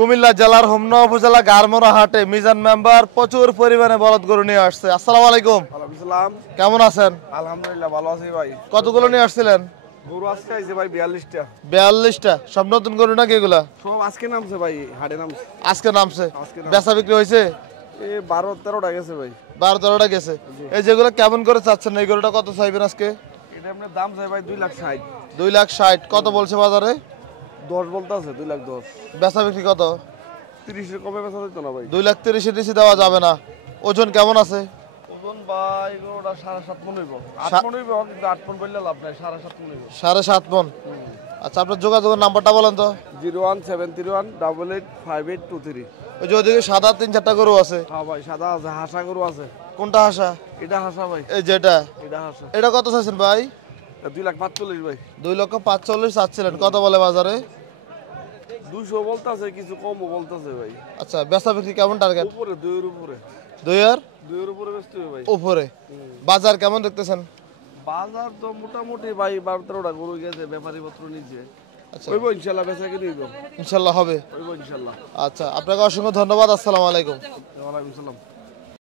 কুমিল্লা জেলার হোমনা উপজেলা গারমোরা হাটে মিজান মেম্বার প্রচুর পরিমাণে বলদ গরু নিয়ে আসছে। আসসালামু আলাইকুম। ওয়ালাইকুম আসসালাম। কেমন আছেন? আলহামদুলিল্লাহ ভালো আছি ভাই। কতগুলো নিয়ে আসছিলেন? গরু আজকে আইছে ভাই 42টা। 42টা। সব নতুন গরু নাকি এগুলা? সব আজকে নামছে ভাই, হাটে নামছে। আজকে নামছে। আজকে নামছে। বেচা বিক্রি হয়েছে? এই 12-13টা গেছে ভাই। 12-13টা গেছে। এই যেগুলো কেমন করে চাচ্ছেন? এই গরুটা কত চাইবেন আজকে? এটা আপনার দাম চাই ভাই 2,60,000। 2,60,000। কত বলছে বাজারে? 10 বলতে আছে, 2,10,000। বেচা বিক্রি কত? 30 এর কমে বেচা যেত না ভাই। 2,30,000 নিচে দেওয়া যাবে না। ওজন কেমন আছে? ওজন ভাই গরুটা 7.5 মণ হইব। 8 মণ হইব, কিন্তু 8 মণ বললে লাভ নাই, 7.5 মণ হইব। 7.5 মণ। আচ্ছা, আপনার যোগাযোগের নাম্বারটা বলেন তো। 01731885823। ওই যে ওদিকে সাদা 3-4টা গরু আছে। হ্যাঁ ভাই, সাদা আছে, হাসা গরু আছে। কোনটা হাসা? এটা হাসা ভাই। এই যেটা। এটা হাসা। এটা কত চাইছেন ভাই? 2,45,000 ভাই। 2,45,000 চাচ্ছিলেন। কত বলে বাজারে? 200 বলতাছে, কিছু কমও বলতাছে ভাই। আচ্ছা, বেচা বিক্রি কেমন টার্গেট? উপরে 2 এর উপরে। 2 এর 2 এর উপরে বেচতে হবে ভাই। উপরে। বাজার কেমন দেখতেছেন? বাজার তো মোটামুটি ভাই 12-13টা গরু গেছে, ব্যাপারী পত্র নিচ্ছে। আচ্ছা, হইব ইনশাআল্লাহ, বেচা কিনে হইব। ইনশাআল্লাহ হবে। হইব ইনশাআল্লাহ। আচ্ছা, আপনাকে অসংখ্য ধন্যবাদ। আসসালামু আলাইকুম। ওয়ালাইকুম আসসালাম।